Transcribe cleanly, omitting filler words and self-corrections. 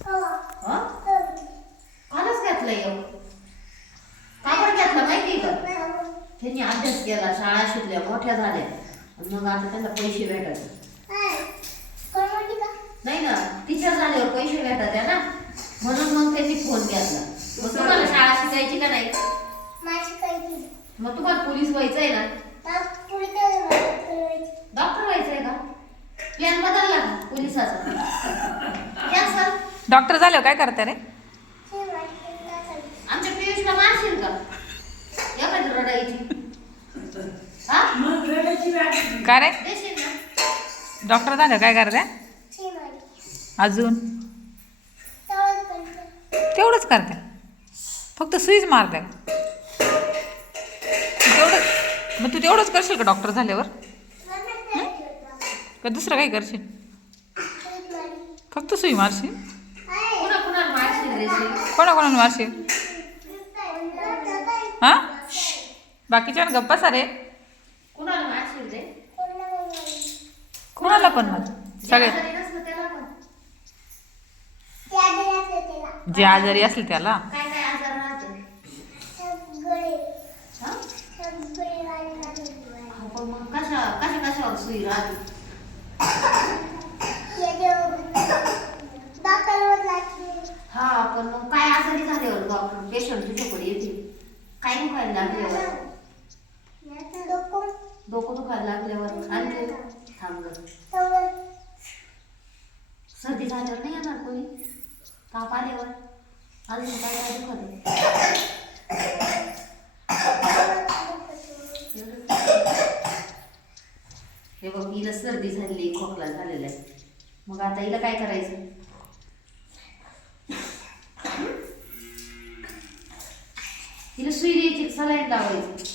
हा कालच घेतलं एक का बरं घेतलं माहिती का त्यांनी अभ्यास केला शाळा शिकल्या मोठ्या झाल्या मग आता त्यांना पैसे भेटत नाही ना टीचर झाल्यावर पैसे भेटत आहे ना म्हणून मग त्यांनी फोन घेतला मग तुम्हाला शाळा शिकायची का नाही मग तुम्हाला पोलीस व्हायचंय ना डॉक्टर व्हायचंय का प्लॅन बदलला का पोलिसाचा कॅन्सल डॉक्टर झाल्यावर काय करता रे? आमच्या पियुषला मारशील का एखादी रडायची हा काय रे? देशील ना डॉक्टर झाल्यावर काय करते? अजून तेवढंच करते फक्त सुईच मारते तेवढं मग तू तेवढंच करशील का डॉक्टर झाल्यावर का दुसरं काही करशील फक्त सुई मारशील कोणाला मारशील देशील कोणाला मारशील हां बाकीच्या गप्पा सारे कोणाला मारशील रे कोणाला पण मग सगळे आजारी नसलं त्याला पण जे आजारी असेल त्याला काय काय आजार राहते हा? हो, पण मग कशावर सुई राहते हा पण मग काय आजारी झाल्यावर डॉक्टर पेशंट तुझ्याकडे येते काय दुखायला लागल्यावर डोकं दुखायला लागल्यावर आणि थांब गं. सर्दी झाल्यावर नाही येणार कोणी ताप आल्यावर अजून काय काय दुखत हे बघ हिला सर्दी झालेली खोकला झालेला आहे मग आता हिला काय करायचं हिला सुई द्यायची सलाईन लावायची